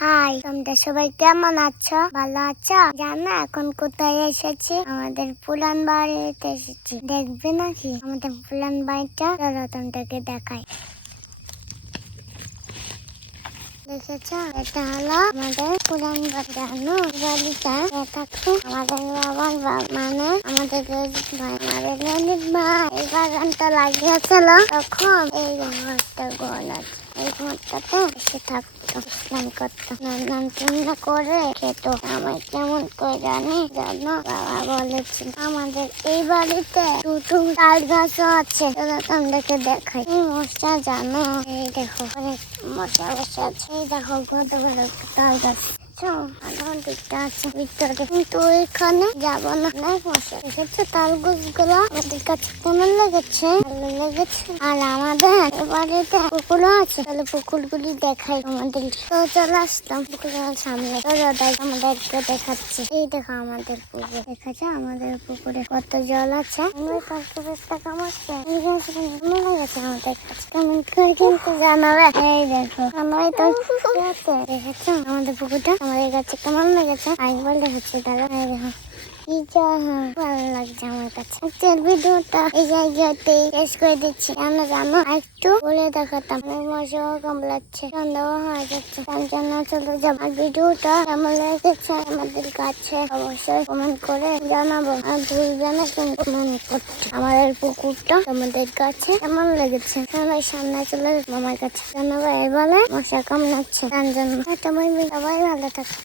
High, তোমরা সবাই কেমন আছো? ভালো আছো? জানো এখন কোথায় এসেছি? আমাদের পুরান বাড়িতে এসেছি। দেখবে নাকি আমাদের পুরান বাড়িটা? চলো তোমাদেরকে দেখাই। দেখেছো, এটা হলো আমাদের পুরান বাড়ি। জানো বাড়িটা থাকতো আমাদের বাবার মানে আমাদের ললিত ভাই এই বাগানটা লাগিয়েছিল। তখন এই একটা ঘর আছে, এই ঘরটাতে এসে থাকতো, স্নান করতো, স্নান করে খেত। আমার কেমন করে জানি জানো, বাবা বলেছিল আমাদের এই বাড়িতে দুটো তাল গাছও আছে। তোমাদেরকে দেখাই মশা। জানো এই দেখো অনেক মশা বসে আছে। এই দেখো কতগুলো তাল গাছ কিন্তু এখানে যাবো না, অনেক মশা। দেখেছো তাল গাছ গুলো আমাদের কাছে কেমন লেগেছে? ভালো লেগেছে। আর আমাদের বাড়িতে পুকুরও আছে, তাহলে পুকুর গুলি দেখাই আমাদের। তো চলে আসলাম পুকুরের সামনে। আমাদেরকে দেখাচ্ছি। এই দেখো আমাদের পুকুর। দেখেছো আমাদের পুকুরে কত জল আছে। আমাদের কাছে কমেন্ট করে কিন্তু জানাবে। এই দেখো আমরাই তো দেখেছো আমাদের পুকুরটা আমাদের কাছে কেমন লেগেছে। একবার দেখাচ্ছি দাদা। এই দেখো ভালো লাগছে আমার কাছে। আজকের ভিডিওটা এই জায়গাতে শেষ করে দিচ্ছি। আমরা জানো একটু বলে দেখাতাম, মশাও কামড়াচ্ছে, সন্ধ্যাও হয়ে যাচ্ছে, তার জন্য চলে যাবো। আর ভিডিওটা কেমন লেগেছে আমাদের কাছে অবশ্যই কমেন্ট করে জানাবো। আর দুইজনে কিন্তু কমেন্ট করতে আমাদের পুকুরটা আমাদের কাছে কেমন লেগেছে। সবাই সামনে চলে যাবো আমার কাছে জানাবো। এবারে মশা কামড়াচ্ছে, তার জন্য সবাই ভালো থাকে।